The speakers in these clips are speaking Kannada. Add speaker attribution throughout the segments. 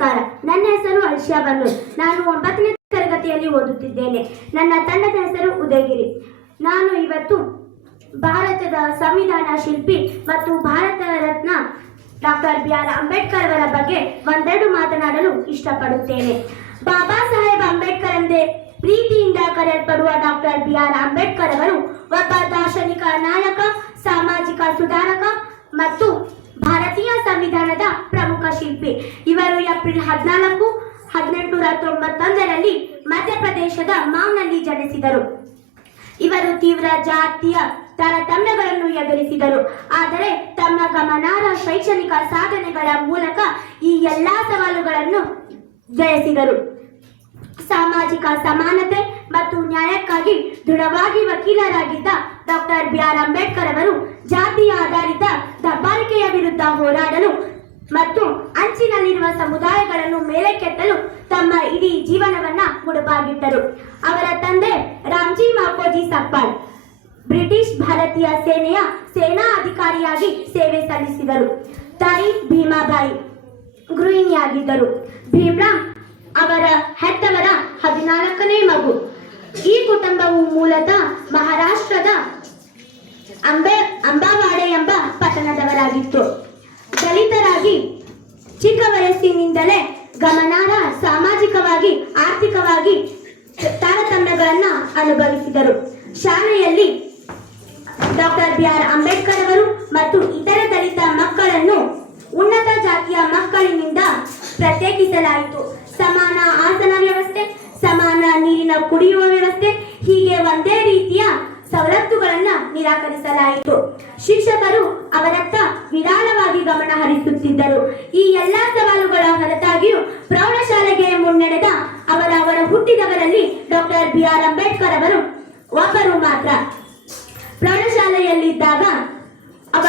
Speaker 1: ನಮಸ್ಕಾರ. ನನ್ನ ಹೆಸರು ಅಲ್ಶಾ ಬನ್ನು ನಾನು ಒಂಬತ್ತನೇ ತರಗತಿಯಲ್ಲಿ ಓದುತ್ತಿದ್ದೇನೆ. ನನ್ನ ತಂಡದ ಹೆಸರು ಉದಯಗಿರಿ. ನಾನು ಇವತ್ತು ಭಾರತದ ಸಂವಿಧಾನ ಶಿಲ್ಪಿ ಮತ್ತು Bharat Ratna doctor B R Ambedkar ಅವರ ಬಗ್ಗೆ ಒಂದೆರಡು ಮಾತನಾಡಲು ಇಷ್ಟಪಡುತ್ತೇನೆ. ಬಾಬಾ ಸಾಹೇಬ್ ಅಂಬೇಡ್ಕರ್ ಎಂದೇ ಪ್ರೀತಿಯಿಂದ ಕರೆಯಲ್ಪಡುವ ಡಾಕ್ಟರ್ ಬಿ ಆರ್ ಅಂಬೇಡ್ಕರ್ ಅವರು ಒಬ್ಬ ದಾರ್ಶನಿಕ ನಾಯಕ, ಸಾಮಾಜಿಕ ಸುಧಾರಕ ಮತ್ತು ಭಾರತೀಯ ಸಂವಿಧಾನದ ಪ್ರಮುಖ ಶಿಲ್ಪಿ. ಇವರು ಏಪ್ರಿಲ್ ಹದಿನಾಲ್ಕು, ಹದಿನೆಂಟುನೂರ ತೊಂಬತ್ತೊಂದರಲ್ಲಿ ಮಧ್ಯಪ್ರದೇಶದ ಮಾವ್ನಲ್ಲಿ ಜನಿಸಿದರು. ಇವರು ತೀವ್ರ ಜಾತಿಯ ತಾರತಮ್ಯಗಳನ್ನು ಎದುರಿಸಿದರು. ಆದರೆ ತಮ್ಮ ಗಮನಾರ್ಹ ಶೈಕ್ಷಣಿಕ ಸಾಧನೆಗಳ ಮೂಲಕ ಈ ಎಲ್ಲಾ ಸವಾಲುಗಳನ್ನು ಜಯಿಸಿದರು ಸಾಮಾಜಿಕ ಸಮಾನತೆ ಮತ್ತು ನ್ಯಾಯಕ್ಕಾಗಿ ದೃಢವಾಗಿ ವಕೀಲರಾಗಿದ್ದ ಡಾಕ್ಟರ್ ಬಿ ಆರ್ ಅಂಬೇಡ್ಕರ್ ಅವರು ಜಾತಿಯ ಆಧಾರಿತ ದಬ್ಬಾಳಿಕೆಯ ವಿರುದ್ಧ ಹೋರಾಡಲು ಮತ್ತು ಅಂಚಿನಲ್ಲಿರುವ ಸಮುದಾಯಗಳನ್ನು ಮೇಲಕ್ಕೆತ್ತಲು ತಮ್ಮ ಇಡೀ ಜೀವನವನ್ನ ಮುಡುಪಾಗಿಟ್ಟರು. ಅವರ ತಂದೆ ರಾಮ್ಜಿ ಮಾಕೋಜಿ ಸಪ್ಪಾಳ್ ಬ್ರಿಟಿಷ್ ಭಾರತೀಯ ಸೇನೆಯ ಸೇನಾ ಅಧಿಕಾರಿಯಾಗಿ ಸೇವೆ ಸಲ್ಲಿಸಿದರು. ತಾಯಿ ಭೀಮಾಬಾಯಿ ಗೃಹಿಣಿಯಾಗಿದ್ದರು. ಭೀಮ್ರಾಮ್ ಅವರ ಹೆತ್ತವರ ಹದಿನಾಲ್ಕನೇ ಮಗು. ಈ ಕುಟುಂಬವು ಮೂಲತಃ ಮಹಾರಾಷ್ಟ್ರದ ಅಂಬೆ, ಅಂಬಾವಾಡೆ ಎಂಬ ಪಟ್ಟಣದವರಾಗಿತ್ತು. ದಲಿತರಾಗಿ ಚಿಕ್ಕ ವಯಸ್ಸಿನಿಂದಲೇ ಗಮನಾರ್ಹ ಸಾಮಾಜಿಕವಾಗಿ, ಆರ್ಥಿಕವಾಗಿ ತಾರತಮ್ಯಗಳನ್ನ ಅನುಭವಿಸಿದರು. ಶಾಲೆಯಲ್ಲಿ ಡಾಕ್ಟರ್ ಬಿ ಆರ್ ಅಂಬೇಡ್ಕರ್ ಅವರು ಮತ್ತು ಇತರ ದಲಿತ ಮಕ್ಕಳನ್ನು ಉನ್ನತ ಜಾತಿಯ ಮಕ್ಕಳಿನಿಂದ ಪ್ರತ್ಯೇಕಿಸಲಾಯಿತು. ಸಮಾನ ಆಸನ ವ್ಯವಸ್ಥೆ, ಸಮಾನ ನೀರಿನ ಕುಡಿಯುವ ವ್ಯವಸ್ಥೆ, ಹೀಗೆ ಒಂದೇ ರೀತಿಯ ಸವಲತ್ತುಗಳನ್ನ ನಿರಾಕರಿಸಲಾಯಿತು. ಶಿಕ್ಷಕರು ಅವರತ್ತ ನಿಧಾನವಾಗಿ ಗಮನ ಹರಿಸುತ್ತಿದ್ದರು. ಈ ಎಲ್ಲಾ ಸವಾಲುಗಳ ಹೊರತಾಗಿಯೂ ಪ್ರೌಢಶಾಲೆಗೆ ಮುನ್ನಡೆದ ಅವರ ಅವರ ಹುಟ್ಟಿದವರಲ್ಲಿ ಡಾಕ್ಟರ್ ಬಿ ಆರ್ ಅಂಬೇಡ್ಕರ್ ಅವರು ಒಬ್ಬರು ಮಾತ್ರ. ಪ್ರೌಢಶಾಲೆಯಲ್ಲಿದ್ದಾಗ ಅವ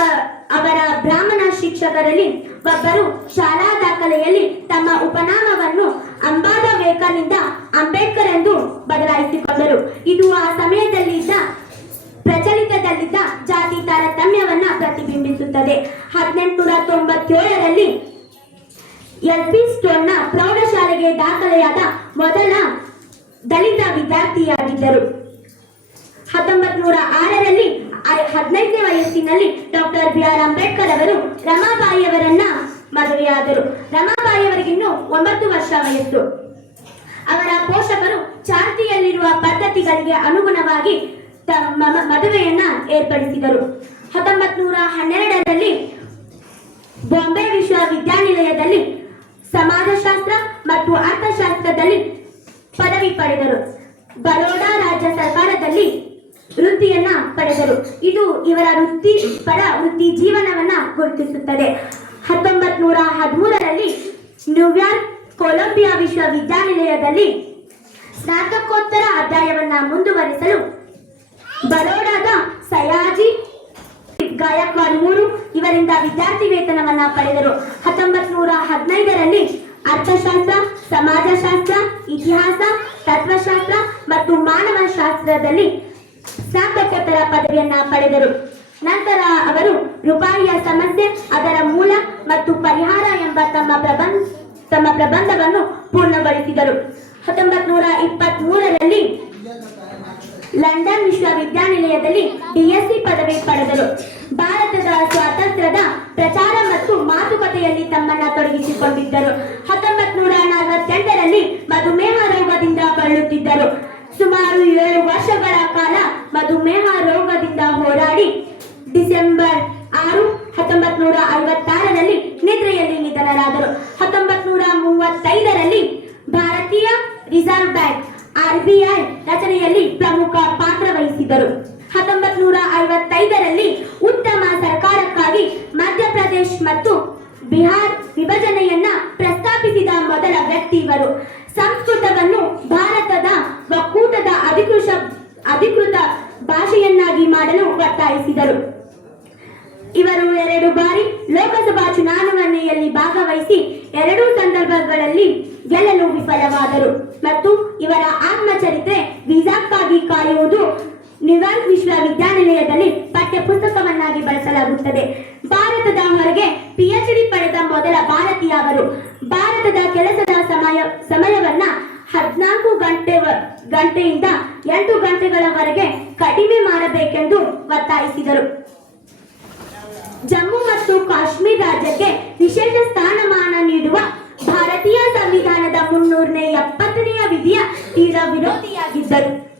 Speaker 1: ಅವರ ಬ್ರಾಹ್ಮಣ ಶಿಕ್ಷಕರಲ್ಲಿ ಒಬ್ಬರು ಶಾಲಾ ದಾಖಲೆಯಲ್ಲಿ ತಮ್ಮ ಉಪನಾಮವನ್ನು ಅಂಬಾದ ವೇಕನಿಂದ ಅಂಬೇಡ್ಕರ್ ಎಂದು ಬದಲಾಯಿಸಿಕೊಂಡರು. ಇದು ಆ ಸಮಯದಲ್ಲಿದ್ದ ಪ್ರತಿಬಿಂಬಿಸುತ್ತದೆ ಹದಿನೆಂಟುನೂರ ತೊಂಬತ್ತೇಳರಲ್ಲಿ ಎಲ್ ಪಿ ಸ್ಟೋನ್ನ ಪ್ರೌಢಶಾಲೆಗೆ ದಾಖಲೆಯಾದ ಮೊದಲ ದಲಿತ ವಿದ್ಯಾರ್ಥಿಯಾಗಿದ್ದರು. ಹತ್ತೊಂಬತ್ ನೂರ ಆರರಲ್ಲಿ ಹದಿನೈದನೇ ವಯಸ್ಸಿನಲ್ಲಿ ಡಾಕ್ಟರ್ ಬಿ ಆರ್ ಅಂಬೇಡ್ಕರ್ ಅವರು ರಮಾಬಾಯಿಯವರನ್ನ ಮದುವೆಯಾದರು. ರಮಾಬಾಯಿಯವರಿಗಿನ್ನೂ ಒಂಬತ್ತು ವರ್ಷ ವಯಸ್ಸು. ಅವರ ಪೋಷಕರು ಚಾರ್ತಿಯಲ್ಲಿರುವ ಪದ್ಧತಿಗಳಿಗೆ ಅನುಗುಣವಾಗಿ ತಮ್ಮ ಮದುವೆಯನ್ನ ಏರ್ಪಡಿಸಿದರು. ಹತ್ತೊಂಬತ್ ನೂರ ಹನ್ನೆರಡರಲ್ಲಿ ಬಾಂಬೆ ವಿಶ್ವವಿದ್ಯಾನಿಲಯದಲ್ಲಿ ಸಮಾಜಶಾಸ್ತ್ರ ಮತ್ತು ಅರ್ಥಶಾಸ್ತ್ರದಲ್ಲಿ ಪದವಿ ಪಡೆದರು. ಬರೋಡಾ ರಾಜ್ಯ ಸರ್ಕಾರದಲ್ಲಿ ವೃತ್ತಿಯನ್ನ ಪಡೆದರು. ಇದು ಇವರ ವೃತ್ತಿ ಪರ ವೃತ್ತಿ ಜೀವನವನ್ನ ಗುರುತಿಸುತ್ತದೆ. ಹತ್ತೊಂಬತ್ ನೂರ ಹದಿಮೂರರಲ್ಲಿ ನ್ಯೂಯಾರ್ಕ್ ಕೊಲಂಬಿಯಾ ವಿಶ್ವವಿದ್ಯಾನಿಲಯದಲ್ಲಿ ಸ್ನಾತಕೋತ್ತರ ಅಧ್ಯಾಯವನ್ನ ಮುಂದುವರಿಸಲು ಬರೋಡಾದ ಮೂರು ವಿದ್ಯಾರ್ಥಿ ವೇತನವನ್ನ ಪಡೆದರು. ಹತ್ತೊಂಬತ್ ನೂರ ಹದಿನೈದರಲ್ಲಿ ಅರ್ಥಶಾಸ್ತ್ರ, ಸಮಾಜಶಾಸ್ತ್ರ, ಇತಿಹಾಸ, ತತ್ವಶಾಸ್ತ್ರ ಮತ್ತು ಮಾನವ ಶಾಸ್ತ್ರದಲ್ಲಿ ಸ್ನಾತಕೋತ್ತರ ಪದವಿಯನ್ನ ಪಡೆದರು. ನಂತರ ಅವರು ರೂಪಾಯಿಯ ಸಮಸ್ಯೆ, ಅದರ ಮೂಲ ಮತ್ತು ಪರಿಹಾರ ಎಂಬ ತಮ್ಮ ಪ್ರಬಂಧ, ತಮ್ಮ ಪ್ರಬಂಧವನ್ನು ಪೂರ್ಣಗೊಳಿಸಿದರು. ಹತ್ತೊಂಬತ್ ನೂರ ಇಪ್ಪತ್ತ್ ಮೂರರಲ್ಲಿ ಲಂಡನ್ ವಿಶ್ವವಿದ್ಯಾನಿಲಯದಲ್ಲಿ ಡಿಎಸ್ಸಿ ಪದವಿ ಪಡೆದರು. ಭಾರತದ ಸ್ವಾತಂತ್ರ್ಯದ ಪ್ರಚಾರ ಮತ್ತು ಮಾತುಕತೆಯಲ್ಲಿ ತಮ್ಮನ್ನ ತೊಡಗಿಸಿಕೊಂಡಿದ್ದರು. ಹತ್ತೊಂಬತ್ ನೂರ ನಲವತ್ತೆಂಟರಲ್ಲಿ ಮಧುಮೇಹ ರೋಗದಿಂದ ಬಳಲುತ್ತಿದ್ದರು. ಸುಮಾರು ಏಳು ವರ್ಷಗಳ ಕಾಲ ಮಧುಮೇಹ ರೋಗದಿಂದ ಹೋರಾಡಿ ಡಿಸೆಂಬರ್ ಆರು ಹತ್ತೊಂಬತ್ ನೂರ ಐವತ್ತಾರರಲ್ಲಿ ನಿದ್ರೆಯಲ್ಲಿ ನಿಧನರಾದರು. ಹತ್ತೊಂಬತ್ ನೂರ ಮೂವತ್ತೈದರಲ್ಲಿ ಭಾರತೀಯ ರಿಸರ್ವ್ ಬ್ಯಾಂಕ್ ಆರ್ಬಿಐ ರಚನೆಯಲ್ಲಿ ಪ್ರಮುಖ ಪಾತ್ರ ವಹಿಸಿದರು ಹತ್ತೊಂಬತ್ ನೂರ ಐವತ್ತೈದರಲ್ಲಿ ಉತ್ತಮ ಸರ್ಕಾರಕ್ಕಾಗಿ ಮಧ್ಯಪ್ರದೇಶ್ ಮತ್ತು ಬಿಹಾರ್ ವಿಭಜನೆಯನ್ನ ಪ್ರಸ್ತಾಪಿಸಿದ ಮೊದಲ ವ್ಯಕ್ತಿ ಇವರು. ಸಂಸ್ಕೃತವನ್ನು ಭಾರತದ ಒಕ್ಕೂಟದ ಅಧಿಕೃತ ಅಧಿಕೃತ ಭಾಷೆಯನ್ನಾಗಿ ಮಾಡಲು ಒತ್ತಾಯಿಸಿದರು. ಇವರು ಎರಡು ಬಾರಿ ಲೋಕಸಭಾ ಚುನಾವಣೆಯಲ್ಲಿ ಭಾಗವಹಿಸಿ ಎರಡೂ ಸಂದರ್ಭಗಳಲ್ಲಿ ಗೆಲ್ಲಲು ವಿಫಲವಾದರು. ಮತ್ತು ಇವರ ಆತ್ಮಚರಿತ್ರೆ ವೀಸಾಕ್ಕಾಗಿ ಕಾಯುವುದು ನ್ಯೂಯಾರ್ಕ್ ವಿಶ್ವವಿದ್ಯಾನಿಲಯದಲ್ಲಿ ಪಠ್ಯ ಪುಸ್ತಕವನ್ನಾಗಿ ಬಳಸಲಾಗುತ್ತದೆ. ಭಾರತದ ಹೊರಗೆ ಪಿಎಚ್ಡಿ ಪಡೆದ ಮೊದಲ ಭಾರತೀಯ ಅವರು. ಭಾರತದ ಕೆಲಸದ ಸಮಯ, ಸಮಯವನ್ನ ಹದಿನಾಲ್ಕು ಗಂಟೆ ಗಂಟೆಯಿಂದ ಎಂಟು ಗಂಟೆಗಳವರೆಗೆ ಕಡಿಮೆ ಮಾಡಬೇಕೆಂದು ಒತ್ತಾಯಿಸಿದರು. ಜಮ್ಮು ಮತ್ತು ಕಾಶ್ಮೀರ ರಾಜ್ಯಕ್ಕೆ ವಿಧಿಯ ವಿರೋಧಿಯಾಗಿದ್ದರು.